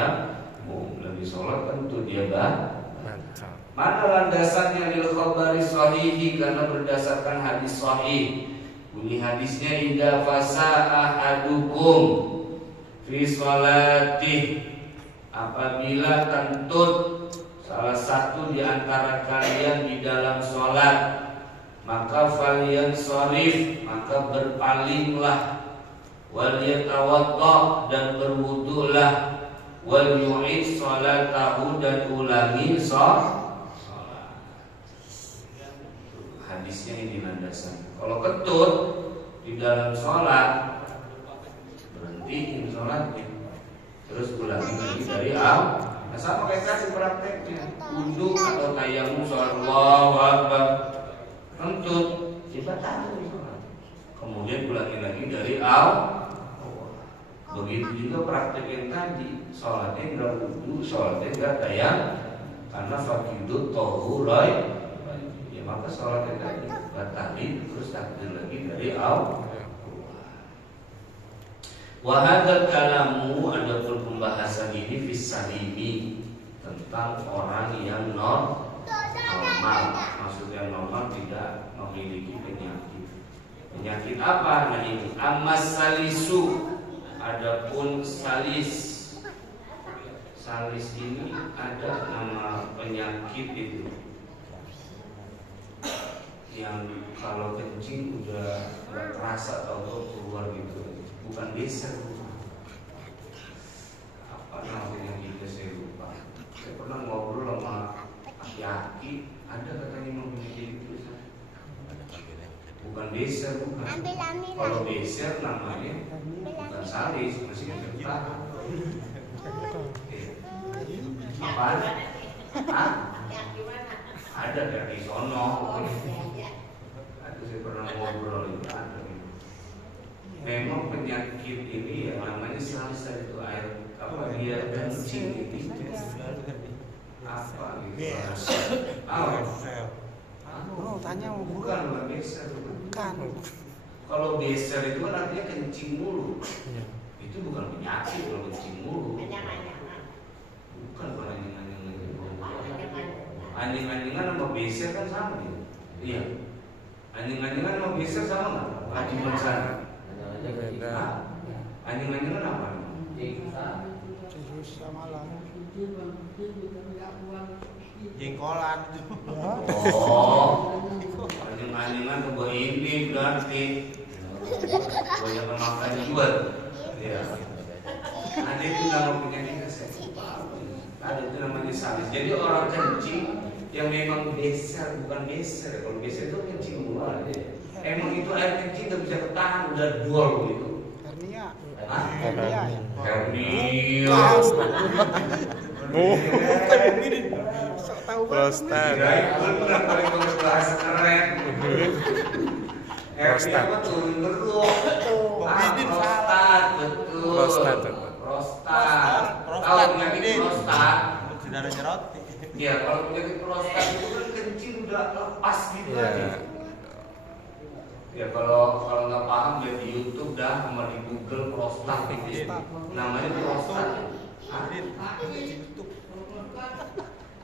tayamum. Lagi sholat tentu dia batal. Mana landasannya lil khabari sahihi, karena berdasarkan hadis sahih. Bunyi hadisnya idza fasa ahadukum fi sholatih, apabila kentut salah satu di antara kalian di dalam sholat, maka falyan sharif, maka berpalinglah, wal yatawadda, dan berwudulah, wal yu'id sholatahu, dan ulangi sholat. Hadisnya ini landasan. Kalau kentut di dalam sholat, berhentiin sholatnya, terus ulangi lagi dari awal. Nah, sama kayak tadi prakteknya wudhu atau tayamum sholat, Allahu Akbar, kentut dibatalkan sholat, kemudian ulangi lagi dari awal. Begitu juga praktek yang tadi, sholatnya enggak wudhu, sholatnya enggak tayamum, karena fakidut tohurai, ya maka sholatnya tadi batalin, terus takbir lagi dari awal. Wahadal kalamu, adapun pembahasan ini fisalimi, tentang orang yang normal. Maksudnya normal, tidak memiliki penyakit. Penyakit apa? Nah ini amas salisu, adapun salis. Salis ini ada nama penyakit itu, yang kalau kencing udah nggak terasa atau keluar gitu. Bukan beser, apa namanya kita, saya lupa. Saya pernah ngobrol sama aki-aki, ada katanya memiliki itu. Bukan beser, bukan. Kalau beser namanya bukan salis, masih kencang. Apaan? Hah? Ada dari sono. Itu saya pernah ngobrol itu ada. Memang penyakit ini ya namanya salis, itu air apa dia kencing ini apa gitu. Tanya bukan beser, bukan. Kalau beser itu kan artinya kencing mulu. Itu bukan penyakit kalau kencing mulu. Bukan anjing-anjingan sama beser kan sama ya? Iya. Anjing-anjingan sama beser sama nggak? Anjing sana. Anjing-anjingan apa? Jengkolan. Oh, anjing-anjingan coba ini berarti banyak makan juga. Ya. Ada itu nama penyakitnya, saya lupa. Ada itu namanya salis. Jadi orang kencing yang memang beser, bukan beser. Kalau beser itu kencing luar. Emang itu air kencing nggak bisa ketahan, udah dual gitu. Hernia. Hernia. Prostat. Benar paling bahasa keren. Hernia mah turun terus. Prostat, betul. Prostat. Kalau penyakit prostat, Saudara jerot. ya kalau penyakit prostat itu kan kencing udah lepas gitu aja. Ya kalau nggak paham lihat di YouTube dah, sama di Google prostat itu. Namanya prostat.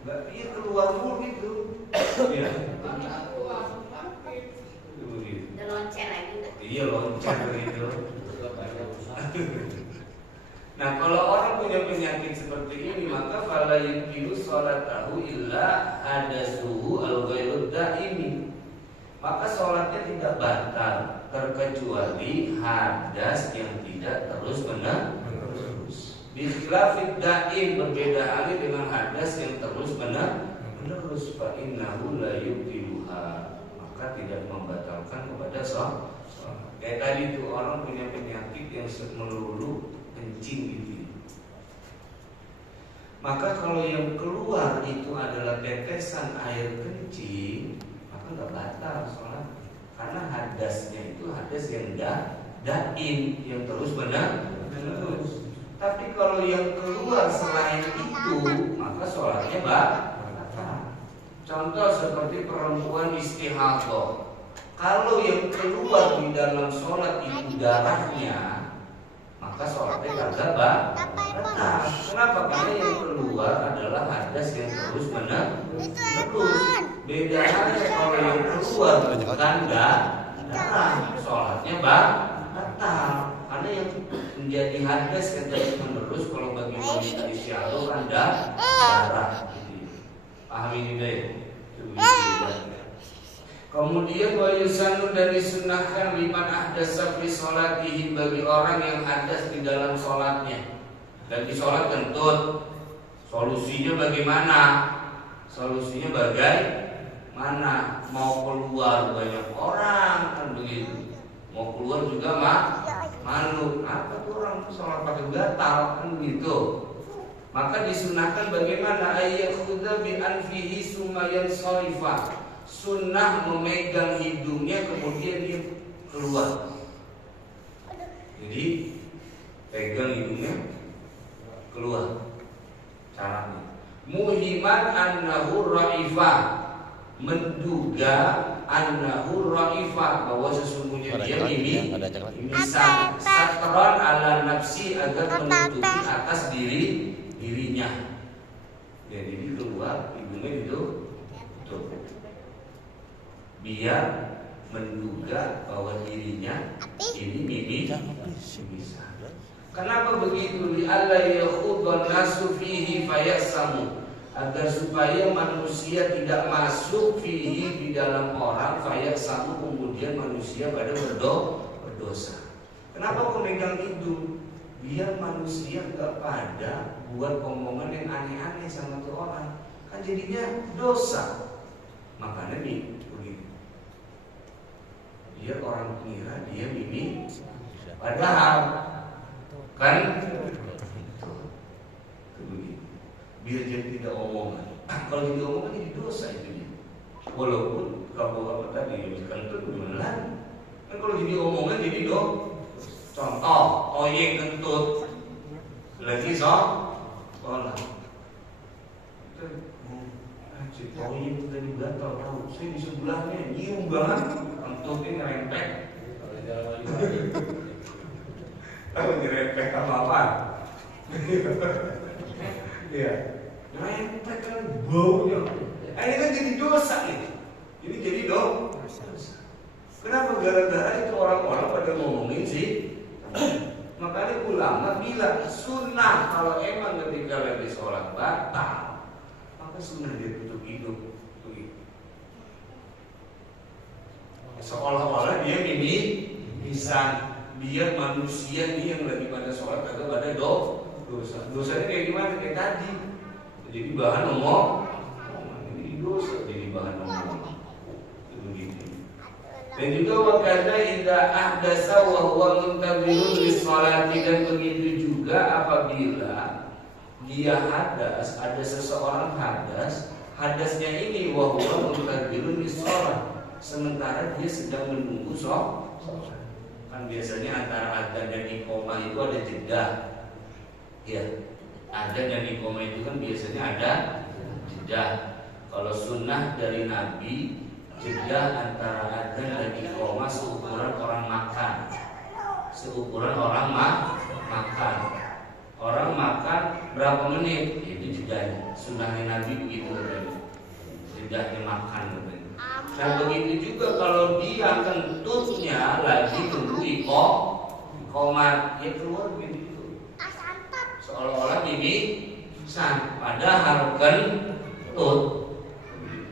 Nggak, iya keluar mulu gitu. Iya. Iya loncat gitu. Nah kalau orang punya penyakit seperti ini, maka fala yumkinu sholatahu illa hadasuhu al-ghairu daimi. Maka sholatnya tidak batal terkecuali hadas yang tidak terus-menerus. Bikhilafid daim, berbeda halnya dengan hadas yang terus-menerus. Fa innahu la yubtiluha, maka tidak membatalkan kepada sholat. Kayak tadi tuh orang punya penyakit yang melulu kencing gitu. Maka kalau yang keluar itu adalah tetesan air kencing, maka nggak batal sholat, karena hadasnya itu hadas yang daim, yang terus menerus. Tapi kalau yang keluar selain itu, maka sholatnya batal. Contoh seperti perempuan istihadah. Kalau yang keluar di dalam sholat itu darahnya, maka sholatnya kagak batal. batal. Kenapa? Karena yang keluar adalah hadas yang terus menerus. Beda halnya kalau yang keluar bukan darah, sholatnya batal. Karena yang menjadi hadas yang terus menerus kalau bagi wanita isyaro kan darah. Paham ini deh. Kemudian wa yusanu dan disunnahkan liman ahdasa fi sholatihi bagi orang yang hadas di dalam sholatnya. Dan di sholat kentut. Solusinya bagaimana? Solusinya bagaimana? Mau keluar banyak orang kan begitu. Mau keluar juga malu. Apa tuh orang sholat pakai gatal kan begitu. Maka disunahkan bagaimana? Ayyakhudha bi anfihi summa yansarifa. Sunnah memegang hidungnya kemudian dia keluar. Jadi pegang hidungnya keluar. Caranya muhiman annahu ra'ifa, menduga annahu ra'ifa bahwa sesungguhnya dia ini satron ala nafsi agar menutupi atas dirinya. Jadi keluar hidungnya itu tuh. Biar menduga bahwa dirinya ini bisa. Kenapa begitu? Li'alla yakhudhan nasu fihi fayasamu, agar supaya manusia tidak masuk fihi di dalam orang fayasamu, kemudian manusia pada berdosa. Kenapa kau megang hidung? Biar manusia enggak pada buat omongan yang aneh-aneh sama tuh orang, kan jadinya dosa. Makanya nih biar orang mengira dia mimi, padahal kan begitu. Biar jadi tidak omongan. Kalau jadi omongan jadi dosa itu. Walaupun kalau apa tadi kentut gimana lagi? Kan kalau jadi omongan jadi contoh oyeng kentut lagi sekolah. Oyeng tadi gatal tahu. Saya di sebelahnya nyium banget. Kentutnya ngerempet. Tahu ngerempet apa? Iya. Ngerempet kan baunya. Ini kan jadi dosa ini. Ini jadi dosa. Kenapa? Gara-gara itu orang-orang pada ngomongin sih. Makanya ulama bilang sunnah kalau emang ketika lagi sholat batal, maka sunnah dia tutup hidung. Seolah-olah dia bisa biar manusia nih yang lagi pada sholat kagak pada dosa. Dosanya kayak gimana? Kayak tadi. Jadi bahan omong. Ini dosa jadi bahan omong. Dan juga wakada idza ahdasa wa huwa muntazirun lis-sholati, dan begitu juga apabila dia hadas, ada seseorang hadasnya ini wa huwa muntazirun lis-sholat, sementara dia sedang menunggu sholat. Kan biasanya antara adzan dan iqamah itu ada jeda. Ya, adzan dan iqamah itu kan biasanya ada jeda. Kalau sunnah dari Nabi, jeda antara adzan dan iqamah seukuran orang makan. Seukuran orang makan. Orang makan berapa menit? Itu jedanya. Sunnahnya Nabi begitu katanya. Jedanya makan katanya. Nah begitu juga kalau dia kentutnya lagi tunggu iqamah, dia keluar begitu. Seolah-olah ini padahal kentut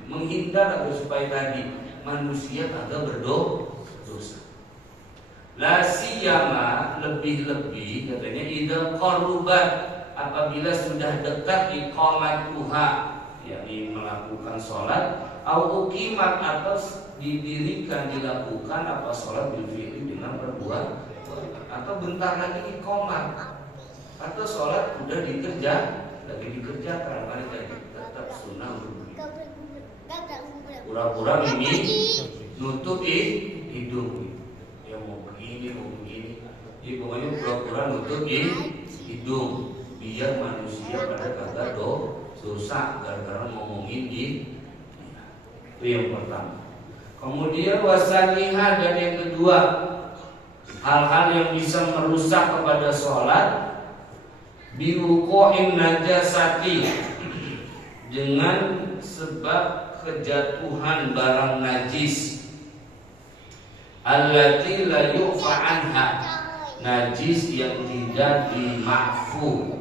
menghindar agar supaya tadi manusia kagak berdosa. La siyama, lebih-lebih katanya idza qarubat, apabila sudah dekat iqamatuha, yakni melakukan sholat, au uqimat, atau didirikan dilakukan apa sholat bil fi'li dengan perbuatan, atau bentar lagi iqamat, atau sholat udah lagi dikerjakan, maka tetap sunnah untuk pura-pura ini nutup hidung. Ya mau begini, ya pokoknya pura-pura nutup hidung biar manusia pada kagak dosa gara-gara ngomongin itu yang pertama. Kemudian wasaniha, dan yang kedua, hal-hal yang bisa merusak kepada sholat, biwuqu'in najasati, dengan sebab kejatuhan barang najis, allati la yu'fa anha, najis yang tidak dima'fu,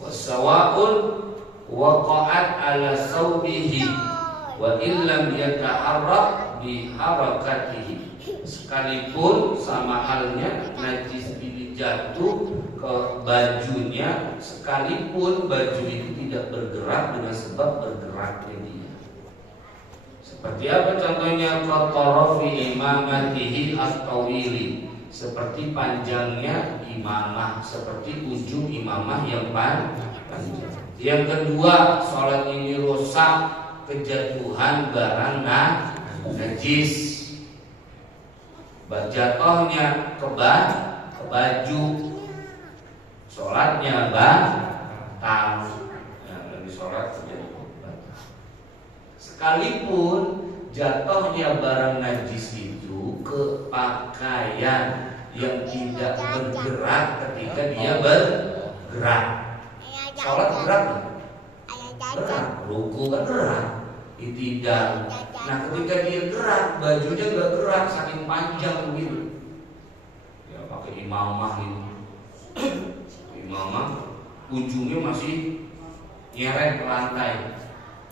wasawa'un waqa'at ala sawbihi wa illam yataharrak bi harakatihi, sekalipun sama halnya najis ini jatuh ke bajunya, sekalipun baju itu tidak bergerak dengan sebab bergeraknya dia. Seperti apa contohnya? Qatarafi imamatihi at-tawili, seperti panjangnya imamah, seperti ujung imamah yang panjang. Yang kedua, sholat ini rusak kejatuhan barang najis, jatuhnya ke baju, sholatnya batal. Lagi sholat jadi batal. Sekalipun jatuhnya barang najis itu ke pakaian yang tidak bergerak ketika dia bergerak. Sholat gerak, gerak, ruku kan gerak, tidak. Nah ketika dia gerak, bajunya nggak gerak, saking panjang begitu. Ya pakai imamah itu, imamah ujungnya masih nyeret ke lantai,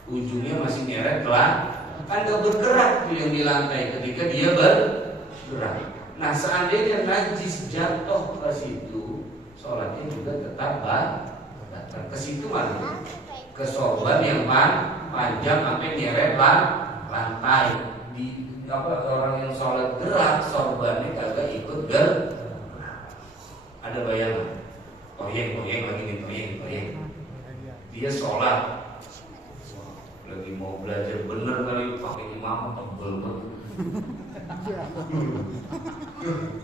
ujungnya masih nyeret ke lantai, kan nggak bergerak yang di lantai ketika dia bergerak. Nah seandainya najis jatuh ke situ, sholatnya juga tetap batal. Ke situ mana? Ke sorban yang panjang sampai nyeret lantai. Di orang yang sholat gerak, sorbannya kagak ikut gerak. Ada bayangan? Toyeng lagi nih, toyeng. Dia sholat lagi mau belajar bener kali pakai imam tebel banget.